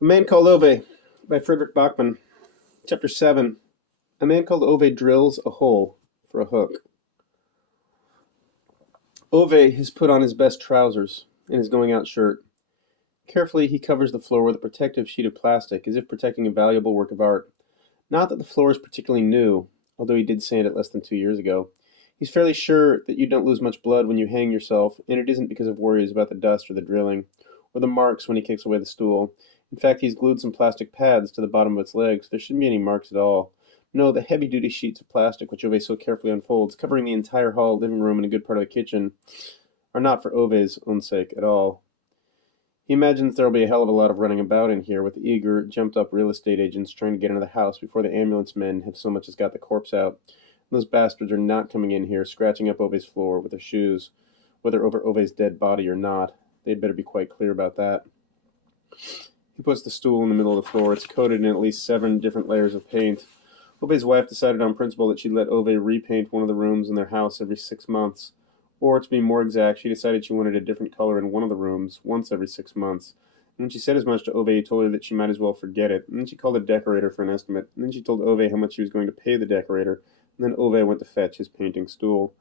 A Man Called Ove by Frederick Bachman. Chapter 7. A man called Ove drills a hole for a hook. Ove has put on his best trousers and his going out shirt. Carefully, he covers the floor with a protective sheet of plastic, as if protecting a valuable work of art. Not that the floor is particularly new, although he did sand it less than 2 years ago. He's fairly sure that you don't lose much blood when you hang yourself, and it isn't because of worries about the dust or the drilling, or the marks when he kicks away the stool. In fact, he's glued some plastic pads to the bottom of its legs. There shouldn't be any marks at all. No, the heavy-duty sheets of plastic which Ove so carefully unfolds, covering the entire hall, living room, and a good part of the kitchen, are not for Ove's own sake at all. He imagines there'll be a hell of a lot of running about in here, with eager, jumped-up real estate agents trying to get into the house before the ambulance men have so much as got the corpse out. And those bastards are not coming in here, scratching up Ove's floor with their shoes, whether over Ove's dead body or not. They'd better be quite clear about that. He puts the stool in the middle of the floor. It's coated in at least 7 different layers of paint. Ove's wife decided on principle that she'd let Ove repaint one of the rooms in their house every 6 months. Or, to be more exact, she decided she wanted a different color in one of the rooms once every 6 months. And when she said as much to Ove, he told her that she might as well forget it. And then she called a decorator for an estimate. And then she told Ove how much she was going to pay the decorator. And then Ove went to fetch his painting stool.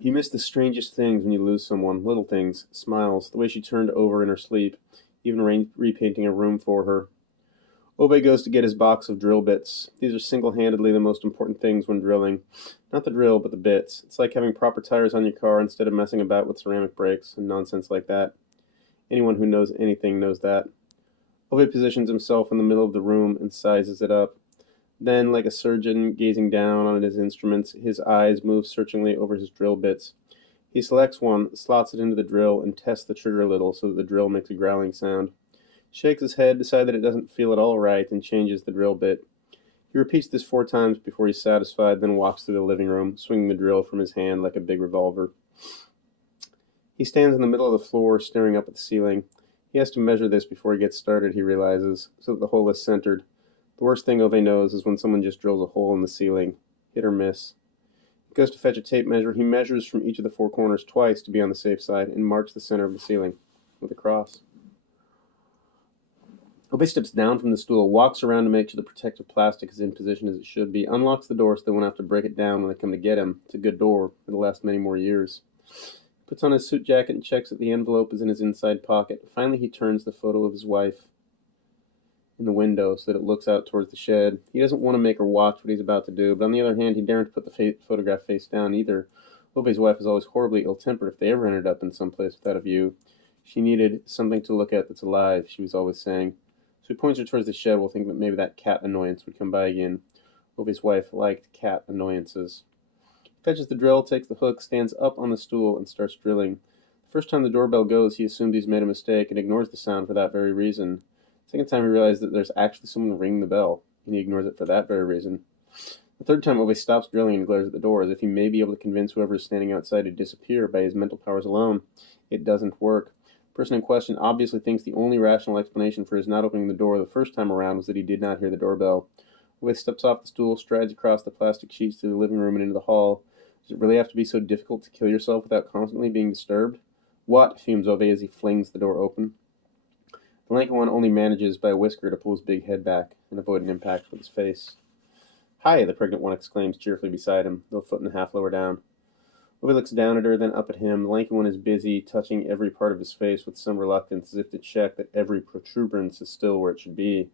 You miss the strangest things when you lose someone. Little things. Smiles. The way she turned over in her sleep. Even repainting a room for her. Ove goes to get his box of drill bits. These are single-handedly the most important things when drilling. Not the drill, but the bits. It's like having proper tires on your car instead of messing about with ceramic brakes and nonsense like that. Anyone who knows anything knows that. Ove positions himself in the middle of the room and sizes it up. Then, like a surgeon gazing down on his instruments, his eyes move searchingly over his drill bits. He selects one, slots it into the drill, and tests the trigger a little so that the drill makes a growling sound. Shakes his head, decides that it doesn't feel at all right, and changes the drill bit. He repeats this 4 times before he's satisfied, then walks through the living room, swinging the drill from his hand like a big revolver. He stands in the middle of the floor, staring up at the ceiling. He has to measure this before he gets started, he realizes, so that the hole is centered. The worst thing Ove knows is when someone just drills a hole in the ceiling. Hit or miss. He goes to fetch a tape measure. He measures from each of the 4 corners twice to be on the safe side, and marks the center of the ceiling with a cross. Ove steps down from the stool, walks around to make sure the protective plastic is in position as it should be, unlocks the door so they won't have to break it down when they come to get him. It's a good door. It'll last many more years. Puts on his suit jacket and checks that the envelope is in his inside pocket. Finally, he turns the photo of his wife in the window so that it looks out towards the shed. He doesn't want to make her watch what he's about to do, but on the other hand, he daren't put the photograph face down either. Ove's wife is always horribly ill-tempered if they ever ended up in some place without a view. She needed something to look at that's alive, she was always saying. So he points her towards the shed, will think that maybe that cat annoyance would come by again. Ove's wife liked cat annoyances. He fetches the drill, takes the hook, stands up on the stool, and starts drilling. The first time the doorbell goes, he assumes he's made a mistake and ignores the sound for that very reason. The second time he realizes that there's actually someone ringing the bell, and he ignores it for that very reason. The third time, Ove stops drilling and glares at the door, as if he may be able to convince whoever is standing outside to disappear by his mental powers alone. It doesn't work. The person in question obviously thinks the only rational explanation for his not opening the door the first time around was that he did not hear the doorbell. Ove steps off the stool, strides across the plastic sheets to the living room and into the hall. Does it really have to be so difficult to kill yourself without constantly being disturbed? What? Fumes Ove as he flings the door open. The lanky one only manages by a whisker to pull his big head back and avoid an impact with his face. Hi, the pregnant one exclaims cheerfully beside him, though a foot and a half lower down. Ove looks down at her, then up at him. The lanky one is busy, touching every part of his face with some reluctance, as if to check that every protuberance is still where it should be.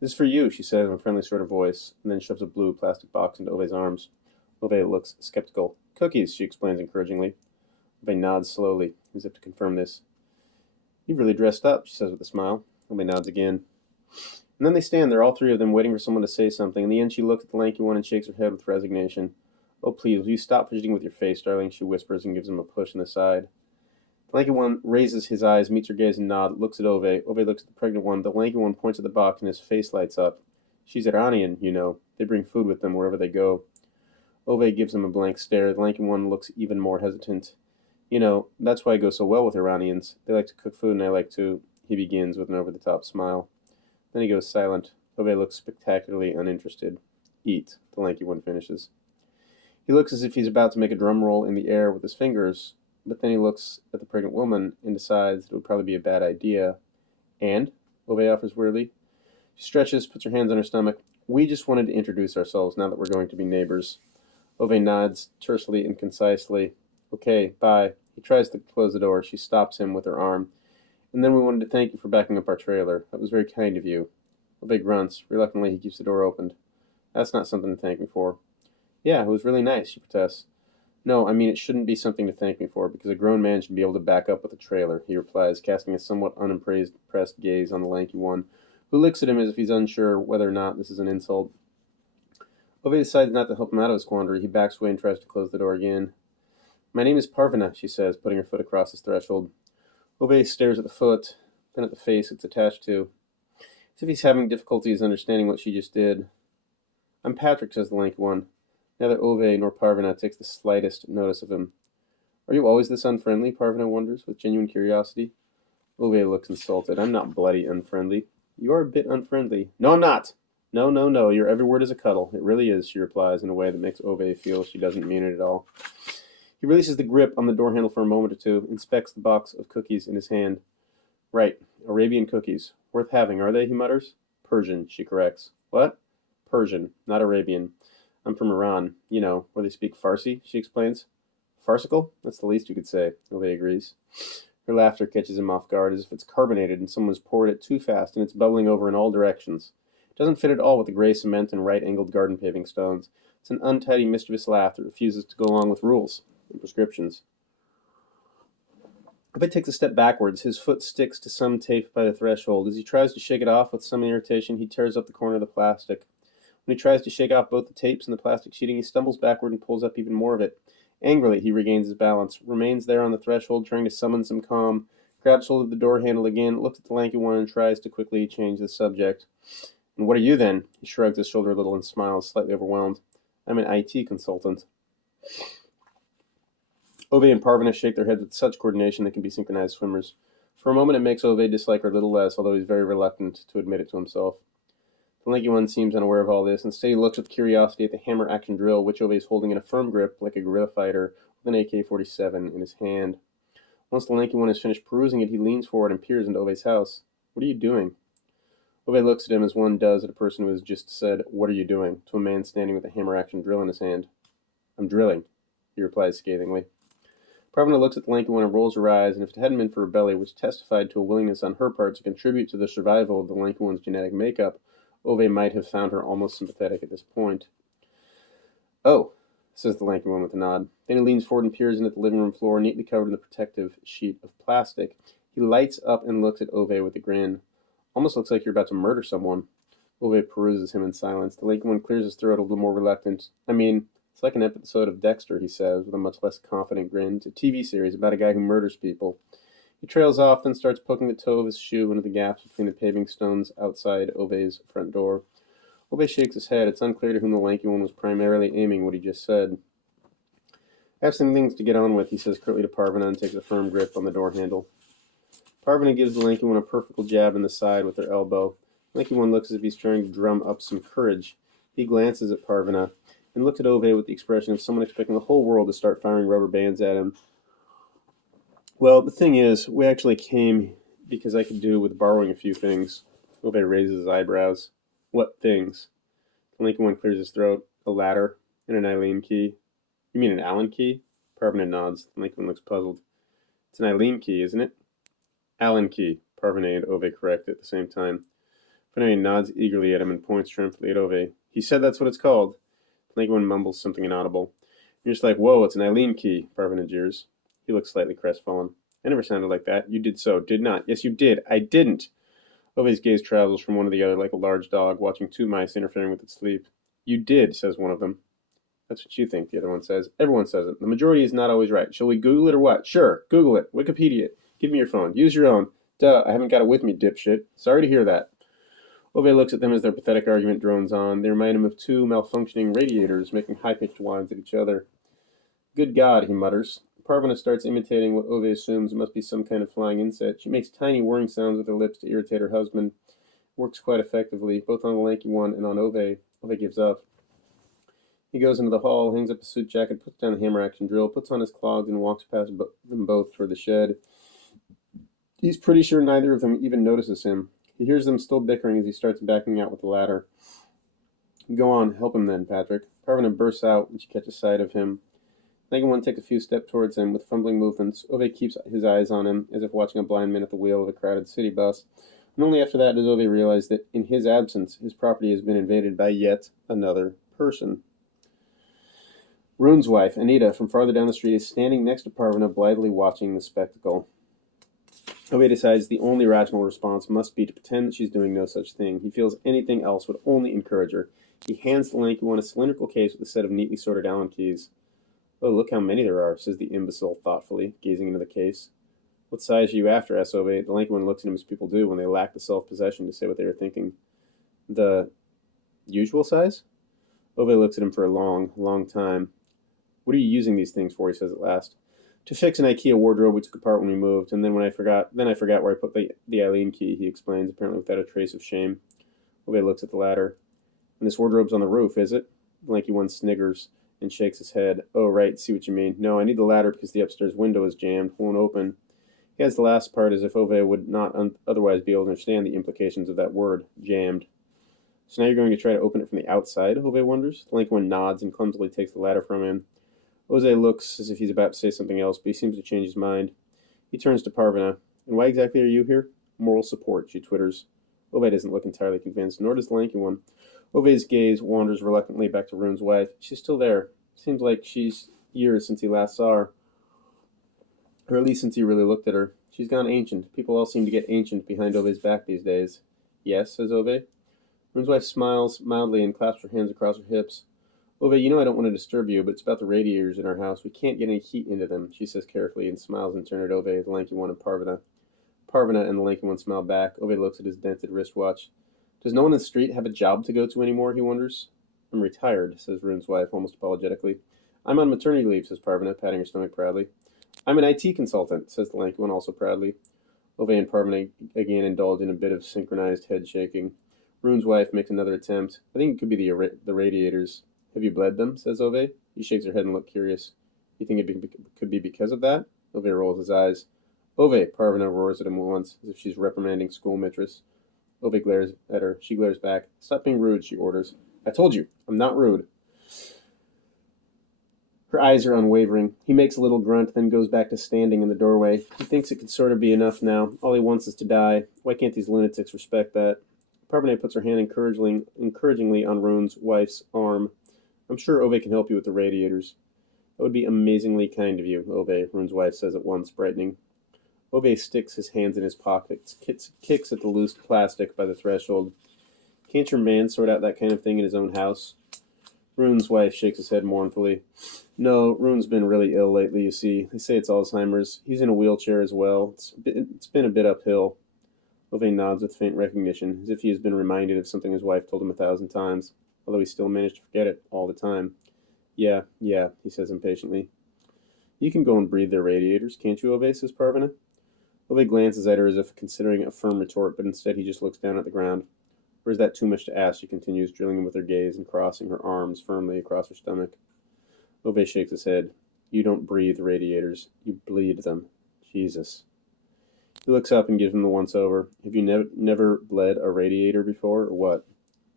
This is for you, she says in a friendly sort of voice, and then shoves a blue plastic box into Ove's arms. Ove looks skeptical. Cookies, she explains encouragingly. Ove nods slowly, as if to confirm this. You've really dressed up, she says with a smile. Ove nods again. And then they stand there, all 3 of them, waiting for someone to say something. In the end, she looks at the lanky one and shakes her head with resignation. Oh, please, will you stop fidgeting with your face, darling, she whispers and gives him a push in the side. The lanky one raises his eyes, meets her gaze and nods, looks at Ove. Ove looks at the pregnant one. The lanky one points at the box and his face lights up. She's Iranian, you know. They bring food with them wherever they go. Ove gives him a blank stare. The lanky one looks even more hesitant. You know, that's why I go so well with Iranians. They like to cook food and I like to... He begins with an over-the-top smile. Then he goes silent. Ove looks spectacularly uninterested. Eat, the lanky one finishes. He looks as if he's about to make a drum roll in the air with his fingers, but then he looks at the pregnant woman and decides it would probably be a bad idea, And? Ove offers wearily. She stretches, puts her hands on her stomach. We just wanted to introduce ourselves now that we're going to be neighbors. Ove nods, tersely and concisely. Okay, bye. He tries to close the door. She stops him with her arm. And then we wanted to thank you for backing up our trailer. That was very kind of you. Ove grunts. Reluctantly, he keeps the door opened. That's not something to thank me for. Yeah, it was really nice, she protests. No, I mean it shouldn't be something to thank me for, because a grown man should be able to back up with a trailer, he replies, casting a somewhat unimpressed gaze on the lanky one, who looks at him as if he's unsure whether or not this is an insult. Ove decides not to help him out of his quandary. He backs away and tries to close the door again. My name is Parvana, she says, putting her foot across his threshold. Ove stares at the foot, then at the face it's attached to, as if he's having difficulties understanding what she just did. I'm Patrick, says the lanky one. Neither Ove nor Parvana takes the slightest notice of him. Are you always this unfriendly? Parvana wonders, with genuine curiosity. Ove looks insulted. I'm not bloody unfriendly. You are a bit unfriendly. No, I'm not! No, no, no, your every word is a cuddle. It really is, she replies in a way that makes Ove feel she doesn't mean it at all. He releases the grip on the door handle for a moment or two, inspects the box of cookies in his hand. Right, Arabian cookies. Worth having, are they? He mutters. Persian, she corrects. What? Persian, not Arabian. I'm from Iran, you know, where they speak Farsi, she explains. Farcical? That's the least you could say, Ove agrees. Her laughter catches him off guard, as if it's carbonated and someone's poured it too fast and it's bubbling over in all directions. It doesn't fit at all with the gray cement and right-angled garden paving stones. It's an untidy, mischievous laugh that refuses to go along with rules and prescriptions. Ove takes a step backwards. His foot sticks to some tape by the threshold. As he tries to shake it off with some irritation, he tears up the corner of the plastic. When he tries to shake off both the tapes and the plastic sheeting, he stumbles backward and pulls up even more of it. Angrily, he regains his balance, remains there on the threshold, trying to summon some calm, grabs hold of the door handle again, looks at the lanky one, and tries to quickly change the subject. And what are you, then? He shrugs his shoulder a little and smiles, slightly overwhelmed. I'm an IT consultant. Ove and Parvana shake their heads with such coordination they can be synchronized swimmers. For a moment it makes Ove dislike her a little less, although he's very reluctant to admit it to himself. The lanky one seems unaware of all this. Instead, he looks with curiosity at the hammer action drill, which Ove is holding in a firm grip like a guerrilla fighter with an AK-47 in his hand. Once the lanky one has finished perusing it, he leans forward and peers into Ove's house. What are you doing? Ove looks at him as one does at a person who has just said, What are you doing? To a man standing with a hammer action drill in his hand. I'm drilling, he replies scathingly. Parvana looks at the lanky one and rolls her eyes, and if it hadn't been for Rebelli, which testified to a willingness on her part to contribute to the survival of the lanky one's genetic makeup, Ove might have found her almost sympathetic at this point. Oh, says the lanky one with a nod. Then he leans forward and peers in at the living room floor, neatly covered in the protective sheet of plastic. He lights up and looks at Ove with a grin. Almost looks like you're about to murder someone. Ove peruses him in silence. The lanky one clears his throat a little more reluctant. I mean, it's like an episode of Dexter, he says, with a much less confident grin. It's a TV series about a guy who murders people. He trails off, then starts poking the toe of his shoe into the gaps between the paving stones outside Ove's front door. Ove shakes his head. It's unclear to whom the lanky one was primarily aiming what he just said. I have some things to get on with, he says curtly to Parvana and takes a firm grip on the door handle. Parvana gives the lanky one a perfect jab in the side with her elbow. The lanky one looks as if he's trying to drum up some courage. He glances at Parvana and looks at Ove with the expression of someone expecting the whole world to start firing rubber bands at him. Well, the thing is, we actually came because I could do with borrowing a few things. Ove raises his eyebrows. What things? The lanky one clears his throat. A ladder and an Eileen key. You mean an Allen key? Parvana nods. The lanky one looks puzzled. It's an Eileen key, isn't it? Allen key, Parvana and Ove correct at the same time. Parvana nods eagerly at him and points triumphantly at Ove. He said that's what it's called. The lanky one mumbles something inaudible. You're just like, whoa, it's an Eileen key, Parvana jeers. He looks slightly crestfallen. I never sounded like that. You did so. Did not. Yes, you did. I didn't. Ove's gaze travels from one to the other like a large dog watching two mice interfering with its sleep. You did, says one of them. That's what you think, the other one says. Everyone says it. The majority is not always right. Shall we Google it or what? Sure. Google it. Wikipedia it. Give me your phone. Use your own. Duh, I haven't got it with me, dipshit. Sorry to hear that. Ove looks at them as their pathetic argument drones on. They remind him of two malfunctioning radiators making high-pitched whines at each other. Good God, he mutters. Parvana starts imitating what Ove assumes must be some kind of flying insect. She makes tiny whirring sounds with her lips to irritate her husband. Works quite effectively, both on the lanky one and on Ove. Ove gives up. He goes into the hall, hangs up his suit jacket, puts down the hammer action drill, puts on his clogs, and walks past them both toward the shed. He's pretty sure neither of them even notices him. He hears them still bickering as he starts backing out with the ladder. Go on, help him then, Patrick. Parvana bursts out when she catches sight of him. Langhorne takes a few steps towards him with fumbling movements. Ove keeps his eyes on him, as if watching a blind man at the wheel of a crowded city bus. And only after that does Ove realize that, in his absence, his property has been invaded by yet another person. Rune's wife, Anita, from farther down the street, is standing next to Parvana, blithely watching the spectacle. Ove decides the only rational response must be to pretend that she's doing no such thing. He feels anything else would only encourage her. He hands the lanky one a cylindrical case with a set of neatly sorted Allen keys. Oh, look how many there are, says the imbecile thoughtfully, gazing into the case. What size are you after? asks Ove. The lanky one looks at him as people do when they lack the self-possession to say what they are thinking. The usual size? Ove looks at him for a long, long time. What are you using these things for? He says at last. To fix an IKEA wardrobe we took apart when we moved, and then I forgot where I put the Eileen key, he explains, apparently without a trace of shame. Ove looks at the ladder. And this wardrobe's on the roof, is it? The lanky one sniggers and shakes his head. Oh, right, see what you mean. No, I need the ladder because the upstairs window is jammed, won't open. He has the last part as if Ove would not otherwise be able to understand the implications of that word, jammed. So now you're going to try to open it from the outside, Ove wonders. The lanky one nods and clumsily takes the ladder from him. Ove looks as if he's about to say something else, but he seems to change his mind. He turns to Parvana. And why exactly are you here? Moral support, she twitters. Ove doesn't look entirely convinced, nor does the lanky one. Ove's gaze wanders reluctantly back to Rune's wife. She's still there. Seems like she's years since he last saw her. Or at least since he really looked at her. She's gone ancient. People all seem to get ancient behind Ove's back these days. Yes, says Ove. Rune's wife smiles mildly and claps her hands across her hips. Ove, you know I don't want to disturb you, but it's about the radiators in our house. We can't get any heat into them, she says carefully, and smiles in turn at Ove, the lanky one, and Parvana. Parvana and the lanky one smile back. Ove looks at his dented wristwatch. Does no one in the street have a job to go to anymore, he wonders. I'm retired, says Rune's wife, almost apologetically. I'm on maternity leave, says Parvana, patting her stomach proudly. I'm an IT consultant, says the lanky one, also proudly. Ove and Parvana again indulge in a bit of synchronized head shaking. Rune's wife makes another attempt. I think it could be the radiators. Have you bled them? Says Ove. He shakes her head and looks curious. You think it could be because of that? Ove rolls his eyes. Ove, Parvana roars at him once, as if she's reprimanding school mistress. Ove glares at her. She glares back. Stop being rude, she orders. I told you, I'm not rude. Her eyes are unwavering. He makes a little grunt, then goes back to standing in the doorway. He thinks it could sort of be enough now. All he wants is to die. Why can't these lunatics respect that? Parvana puts her hand encouragingly on Rune's wife's arm. I'm sure Ove can help you with the radiators. That would be amazingly kind of you, Ove, Rune's wife says at once, brightening. Ove sticks his hands in his pockets, kicks at the loose plastic by the threshold. Can't your man sort out that kind of thing in his own house? Rune's wife shakes his head mournfully. No, Rune's been really ill lately, you see. They say it's Alzheimer's. He's in a wheelchair as well. It's been a bit uphill. Ove nods with faint recognition, as if he has been reminded of something his wife told him 1,000 times, although he still managed to forget it all the time. Yeah, he says impatiently. You can go and breathe their radiators, can't you, Ove, says Parvana. Ove glances at her as if considering a firm retort, but instead he just looks down at the ground. Or is that too much to ask? She continues, drilling him with her gaze and crossing her arms firmly across her stomach. Ove shakes his head. You don't breathe radiators. You bleed them. Jesus. He looks up and gives him the once-over. Have you never bled a radiator before, or what?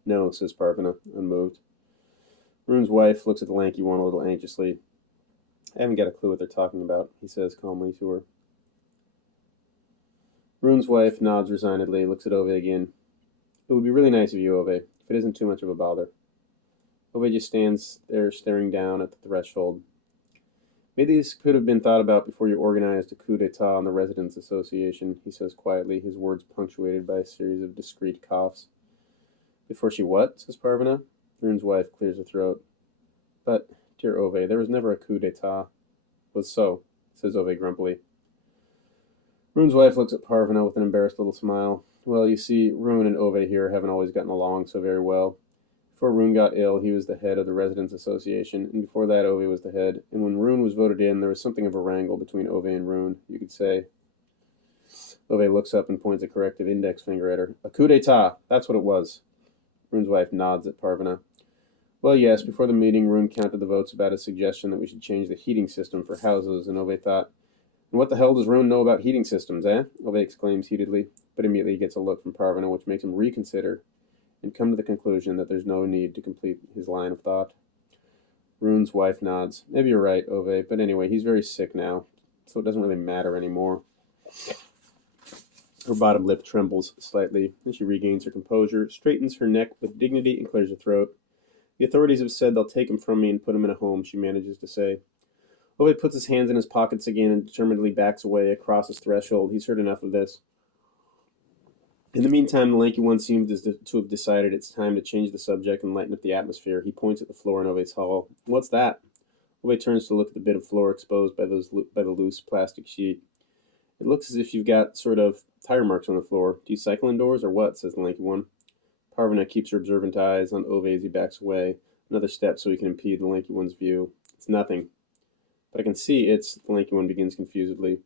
No, says Parvana, unmoved. Rune's wife looks at the lanky one a little anxiously. I haven't got a clue what they're talking about, he says calmly to her. Rune's wife nods resignedly, looks at Ove again. It would be really nice of you, Ove, if it isn't too much of a bother. Ove just stands there staring down at the threshold. Maybe this could have been thought about before you organized a coup d'etat on the Residents Association, he says quietly, his words punctuated by a series of discreet coughs. Before she what? Says Parvana. Rune's wife clears her throat. But, dear Ove, there was never a coup d'etat. Was so, says Ove grumpily. Rune's wife looks at Parvana with an embarrassed little smile. Well, you see, Rune and Ove here haven't always gotten along so very well. Before Rune got ill, he was the head of the Residents Association, and before that Ove was the head. And when Rune was voted in, there was something of a wrangle between Ove and Rune, you could say. Ove looks up and points a corrective index finger at her. A coup d'etat, that's what it was. Rune's wife nods at Parvana. Well, yes, before the meeting, Rune counted the votes about his suggestion that we should change the heating system for houses, and Ove thought, And what the hell does Rune know about heating systems, eh? Ove exclaims heatedly, but immediately he gets a look from Parvana which makes him reconsider and come to the conclusion that there's no need to complete his line of thought. Rune's wife nods. Maybe you're right, Ove, but anyway, he's very sick now, so it doesn't really matter anymore. Her bottom lip trembles slightly, then she regains her composure, straightens her neck with dignity, and clears her throat. The authorities have said they'll take him from me and put him in a home, she manages to say. Ove puts his hands in his pockets again and determinedly backs away across his threshold. He's heard enough of this. In the meantime, the lanky one seems to have decided it's time to change the subject and lighten up the atmosphere. He points at the floor in Ove's hall. What's that? Ove turns to look at the bit of floor exposed by the loose plastic sheet. It looks as if you've got sort of tire marks on the floor. Do you cycle indoors or what? Says the lanky one. Parvana keeps her observant eyes on Ove as he backs away another step so he can impede the lanky one's view. It's nothing. But I can see it's, the lanky one begins confusedly. It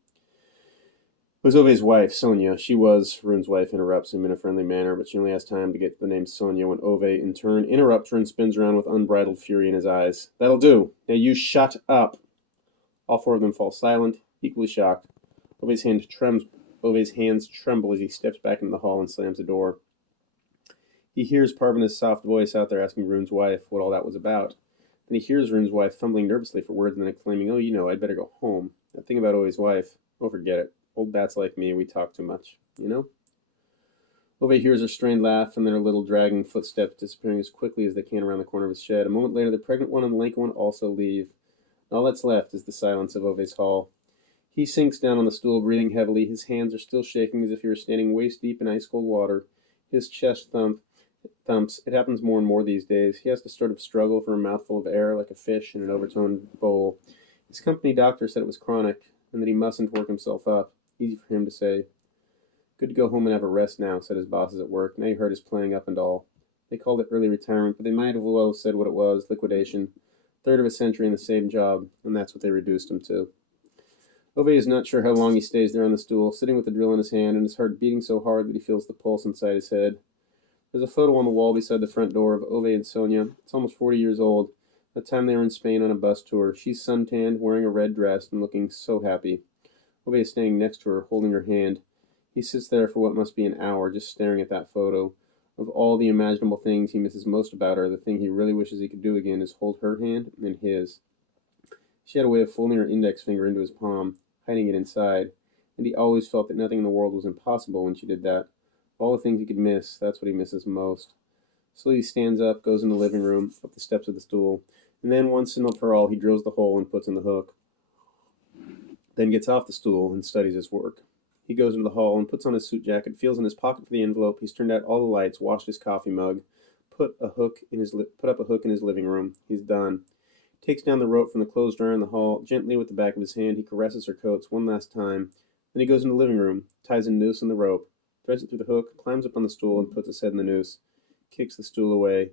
was Ove's wife, Sonia. She was, Rune's wife interrupts him in a friendly manner, but she only has time to get to the name Sonia when Ove, in turn, interrupts her and spins around with unbridled fury in his eyes. That'll do. Now you shut up. All four of them fall silent, equally shocked. Ove's hands tremble as he steps back into the hall and slams the door. He hears Parvana's soft voice out there asking Rune's wife what all that was about. Then he hears Rune's wife fumbling nervously for words and then exclaiming, oh, I'd better go home. That thing about Ove's wife, oh, forget it. Old bats like me, we talk too much, Ove hears her strained laugh and then her little dragging footsteps disappearing as quickly as they can around the corner of his shed. A moment later, the pregnant one and the lanky one also leave. All that's left is the silence of Ove's hall. He sinks down on the stool, breathing heavily. His hands are still shaking as if he were standing waist-deep in ice-cold water. His chest thumps. It happens more and more these days. He has to sort of struggle for a mouthful of air like a fish in an overtoned bowl. His company doctor said it was chronic and that he mustn't work himself up. Easy for him to say. Good to go home and have a rest now, said his bosses at work. Now you heard his playing up and all. They called it early retirement, but they might have well said what it was, liquidation. Third of a century in the same job, and that's what they reduced him to. Ove is not sure how long he stays there on the stool, sitting with the drill in his hand and his heart beating so hard that he feels the pulse inside his head. There's a photo on the wall beside the front door of Ove and Sonia. It's almost 40 years old. The time they were in Spain on a bus tour. She's suntanned, wearing a red dress, and looking so happy. Ove is standing next to her, holding her hand. He sits there for what must be an hour, just staring at that photo. Of all the imaginable things he misses most about her, the thing he really wishes he could do again is hold her hand in his. She had a way of folding her index finger into his palm, hiding it inside, and he always felt that nothing in the world was impossible when she did that. Of all the things he could miss, that's what he misses most. So he stands up, goes in the living room, up the steps of the stool, and then once and for all he drills the hole and puts in the hook. Then gets off the stool and studies his work. He goes into the hall and puts on his suit jacket, feels in his pocket for the envelope. He's turned out all the lights, washed his coffee mug, put up a hook in his living room. He's done. Takes down the rope from the clothes dryer in the hall. Gently with the back of his hand, he caresses her coats one last time. Then he goes into the living room, ties a noose in the rope, threads it through the hook, climbs up on the stool and puts his head in the noose, kicks the stool away,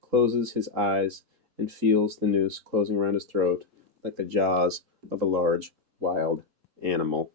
closes his eyes, and feels the noose closing around his throat like the jaws of a large, wild animal.